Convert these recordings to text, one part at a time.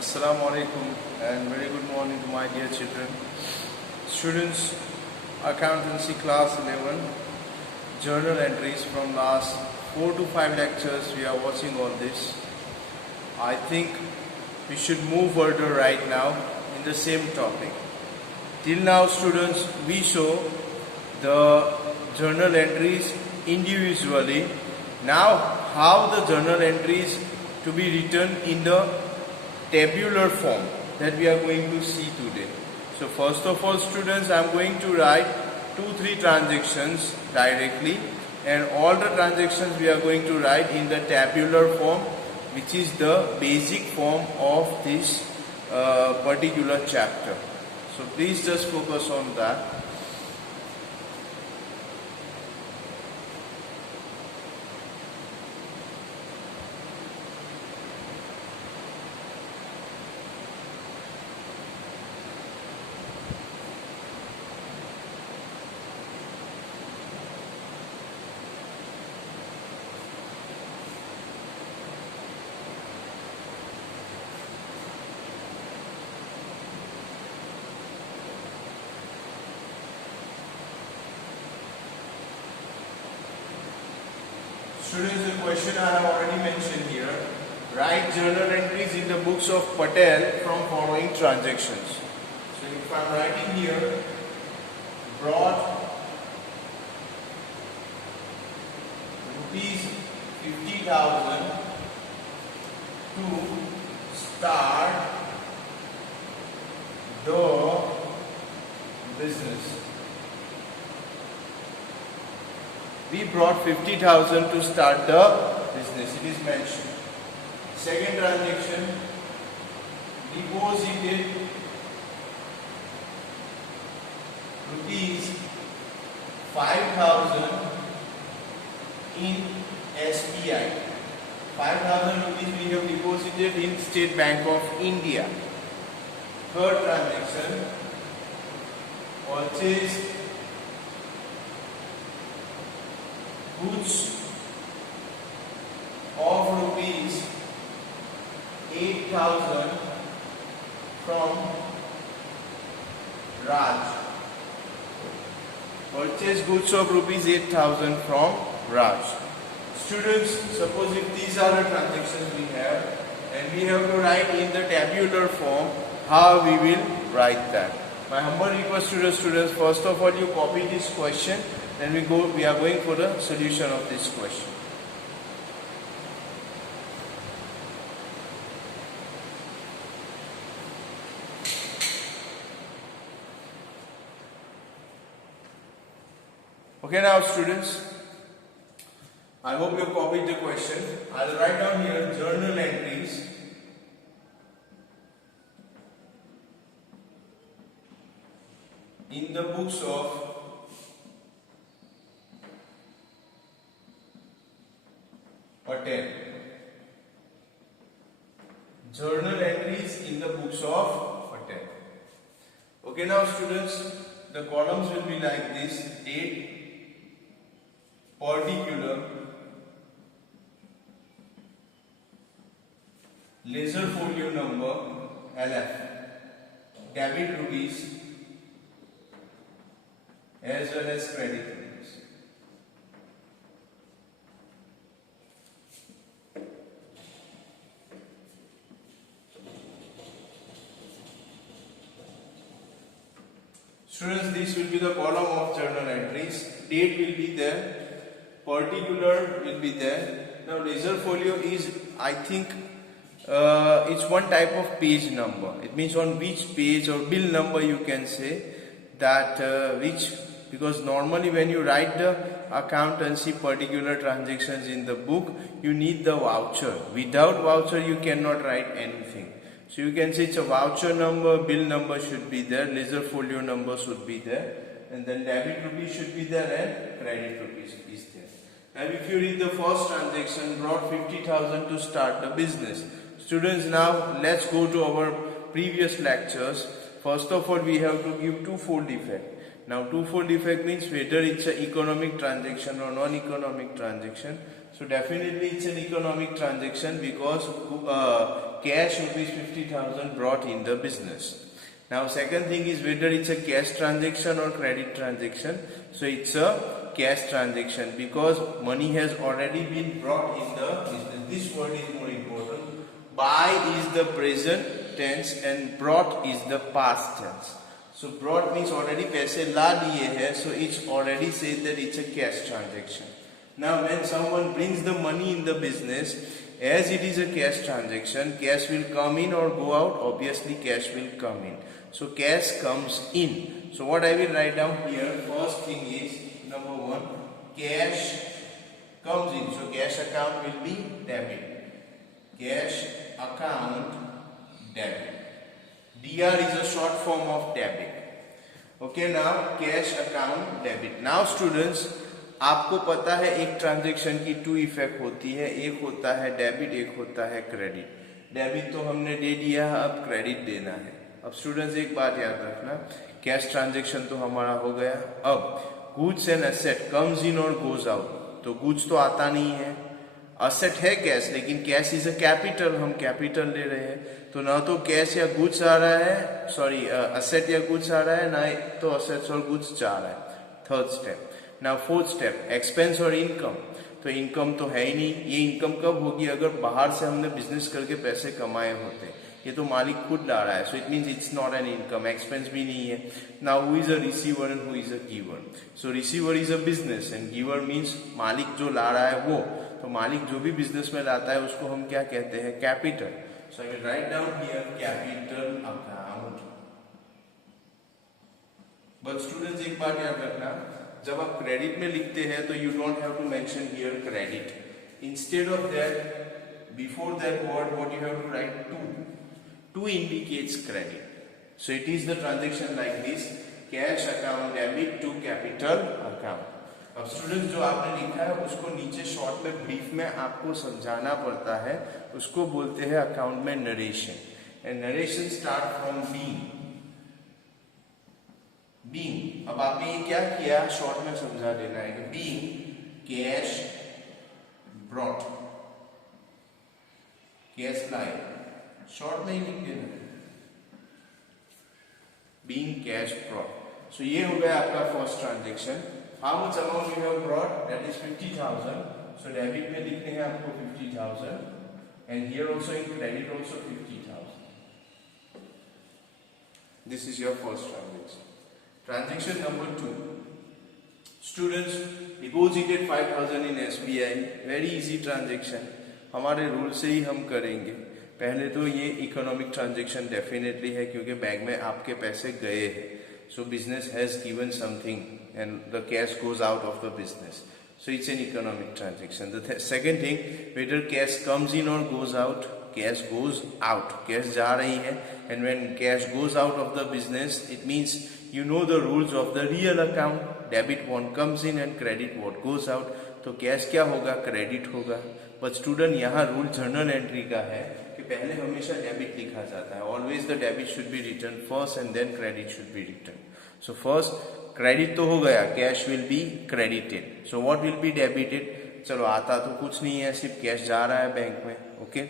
Assalamu alaikum and very good morning to my dear children. Students, accountancy class 11, journal entries from last 4 to 5 lectures we are watching all this. I think we should move further right now in the same topic. Till now students, we show the journal entries individually. Now how the journal entries to be written in the tabular form that we are going to see today. So first of all students, I am going to write 2-3 transactions directly, and all the transactions we are going to write in the tabular form, which is the basic form of this particular chapter. So please just focus on that. Students, the question I have already mentioned here. Write journal entries in the books of Patel from following transactions. So if I am writing here, brought rupees 50,000 to start the business. We brought 50,000 to start the business. It is mentioned. Second transaction, deposited rupees 5,000 in SBI. 5,000 rupees we have deposited in State Bank of India. Third transaction, purchased goods of rupees 8,000 from Raj. Purchase goods of rupees 8,000 from Raj. Students, suppose if these are the transactions we have, and we have to write in the tabular form, how we will write that. My humble request to the students, first of all you copy this question, then we are going for the solution of this question. Okay, now students, I hope you copied the question. I will write down here journal entries in the books of Patel. Journal entries in the books of Patel. Okay, now students, the columns will be like this: date, particular, ledger folio number LF, debit rupees as well as credit rupees. Students, this will be the column of journal entries. Date will be there, particular will be there. Now ledger folio is, I think, it's one type of page number. It means on which page or bill number you can say that because normally when you write the accountancy particular transactions in the book, you need the voucher. Without voucher you cannot write anything. So you can say it's a voucher number, bill number should be there, ledger folio number should be there, and then debit rupees should be there and credit rupees is there. And if you read the first transaction, brought 50,000 to start the business. Students, now let's go to our previous lectures. First of all, we have to give two-fold effect. Now twofold effect means whether it's an economic transaction or non-economic transaction. So definitely it's an economic transaction because cash rupees 50,000 brought in the business. Now second thing is whether it's a cash transaction or credit transaction. So it's a cash transaction because money has already been brought in the business. This word is more important. Buy is the present tense and brought is the past tense. So brought means already पैसे ला लिए है, so it's already said that it's a cash transaction. Now when someone brings the money in the business, as it is a cash transaction, cash will come in or go out. Obviously cash will come in. So cash comes in. So what I will write down here, first thing is number one, cash comes in. So cash account will be debit. Cash account debit. DR is a short form of debit. Okay, now cash account debit. Now students, आपको पता है एक transaction की to effect होती है, एक होता है डेबिट, एक होता है क्रेडिट. डेबिट तो हमने दे दिया, अब क्रेडिट देना है. अब स्टूडेंट्स एक बात याद रखना, कैश ट्रांजेक्शन तो हमारा हो गया. अब goods and asset comes in और गोज आउट. तो गुड्स तो आता नहीं है, असेट है कैश, लेकिन कैश इज अ कैपिटल, हम कैपिटल ले रहे हैं. तो ना तो कैश या गुड्स आ रहा है, सॉरी असेट या गुड्स आ रहा है, ना तो असेट्स और गुड्स जा रहा है. Third step. Now fourth step, expense और इनकम. तो इनकम तो है ही नहीं. ये इनकम कब होगी? अगर बाहर से हमने बिजनेस करके पैसे कमाए होते. ये तो मालिक खुद ला रहा है, so it means it's not an income. Expense भी नहीं है. Now who is a receiver and who is a giver? So receiver is a business and giver means मालिक जो ला रहा है वो. तो मालिक जो भी बिजनेस में लाता है उसको हम क्या कहते हैं? Capital. So I will write down here capital account. But students एक बात याद रखना, जब आप क्रेडिट में लिखते हैं तो you don't have to mention here credit. Instead of that, before that word what you have to write? To. To indicates credit. So it is the transaction like this, cash account debit to capital account. अब students जो आपने लिखा है उसको नीचे short में brief में आपको समझाना पड़ता है. उसको बोलते हैं अकाउंट में narration. And narration start from being. Being, अब आपने ये क्या किया, शॉर्ट में समझा देना है कि बीइंग कैश ब्रॉट, कैश लाए, शॉर्ट में ही लिख देना है बीइंग कैश ब्रॉट. सो ये हो गया आपका first transaction. How much amount you have brought? That is 50,000. So debit में लिखते हैं आपको 50,000 and here also in credit also 50,000. This is your first transaction. Transaction number 2. Students deposited 5,000 in SBI. Very easy transaction. हमारे rule से ही हम करेंगे. पहले तो ये इकोनॉमिक ट्रांजेक्शन डेफिनेटली है क्योंकि बैंक में आपके पैसे गए हैं. So business has given something and the cash goes out of the business. So it's an economic transaction. The second thing, whether cash comes in or goes out, cash goes out. Cash जा रही है and when cash goes out of the business, it means you know the rules of the real account. Debit what comes in and credit what goes out. तो cash क्या होगा? Credit होगा. But student यहाँ rule journal entry का है कि पहले हमेशा डेबिट लिखा जाता है. Always the debit should be written first and then credit should be written. So first credit तो हो गया, cash will be credited. So what will be debited? चलो आता तो कुछ नहीं है, सिर्फ कैश जा रहा है बैंक में. ओके,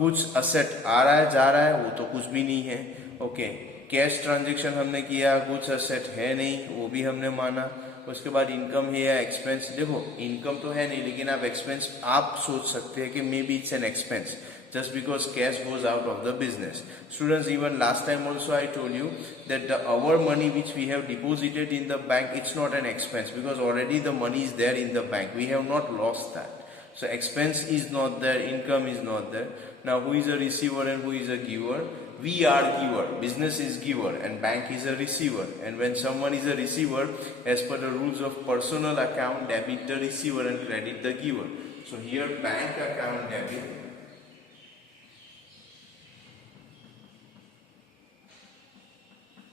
गुड्स असेट आ रहा है जा रहा है, वो तो कुछ भी नहीं है. ओके, कैश ट्रांजेक्शन हमने किया, गुड्स असेट है नहीं, वो भी हमने माना. उसके बाद इनकम है या एक्सपेंस. देखो इनकम तो है नहीं, लेकिन आप एक्सपेंस आप सोच सकते हैं कि may be it's an expense just because cash goes out of the business. Students, even last time also I told you that our money which we have deposited in the bank, it's not an expense because already the money is there in the bank. We have not lost that. So expense is not there, income is not there. Now who is a receiver and who is a giver? We are giver, business is giver and bank is a receiver. And when someone is a receiver, as per the rules of personal account, debit the receiver and credit the giver. So here bank account debit,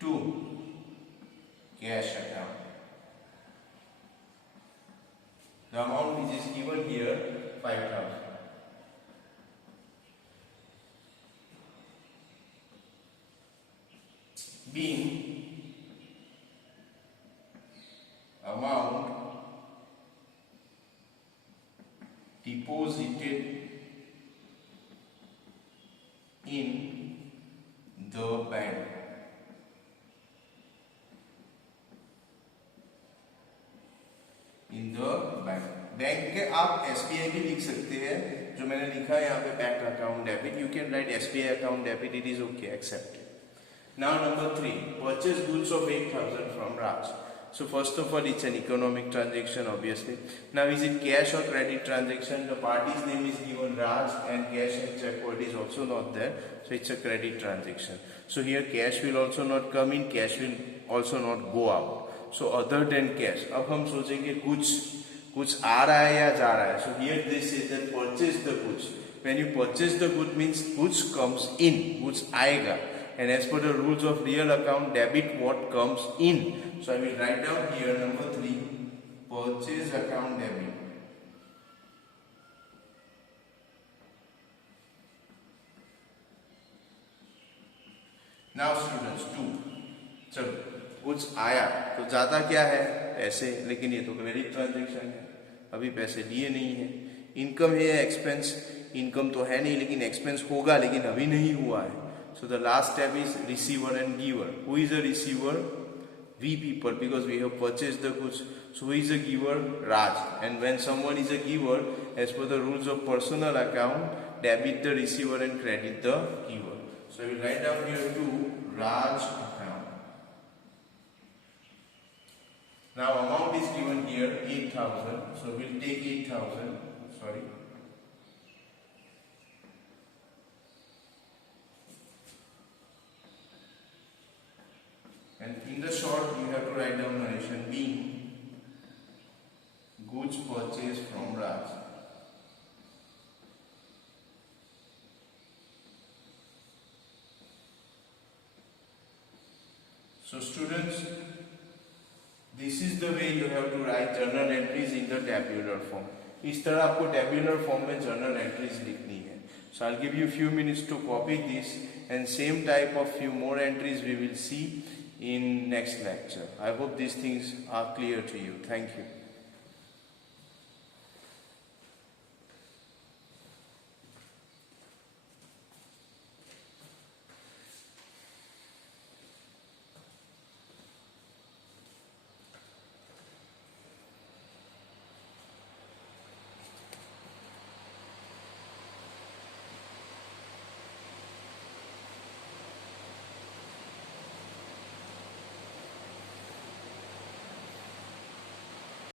to cash account. The amount which is given here 5,000. Being deposited in the bank. In the bank, bank के आप SBI भी लिख सकते हैं, जो मैंने लिखा है यहाँ पे bank account debit, you can write SBI account debit, it is okay, accepted. Now number 3, purchase goods of 8,000 from Raj. So first of all, it's an economic transaction, obviously. Now, is it cash or credit transaction? The party's name is given Raj, and cash and check word is also not there, so it's a credit transaction. So here cash will also not come in, cash will also not go out. So other than cash, अब हम सोचेंगे कुछ आ रहा है या जा रहा है. So here this is that purchase the goods. When you purchase the good means goods comes in, goods आएगा. And as per the rules of real account debit, what comes in. So I will write down here number 3, purchase account debit. Now students 2, चलो कुछ आया तो जाता क्या है पैसे, लेकिन ये तो क्रेडिट ट्रांजेक्शन है, अभी पैसे लिए नहीं है. इनकम है या एक्सपेंस, इनकम तो है नहीं लेकिन एक्सपेंस होगा, लेकिन अभी नहीं हुआ है. So the last step is receiver and giver. Who is a receiver? We people, because we have purchased the goods. So who is a giver? Raj. And when someone is a giver, as per the rules of personal account, debit the receiver and credit the giver. So I will write down here to Raj account. Now amount is given here 8,000. So we'll take 8,000. Sorry. And in the short, you have to write down narration being goods purchased from Raj. So students, this is the way you have to write journal entries in the tabular form. इस तरह आपको tabular form में journal entries लिखनी है. So I'll give you few minutes to copy this, and same type of few more entries we will see in next lecture. I hope these things are clear to you. Thank you.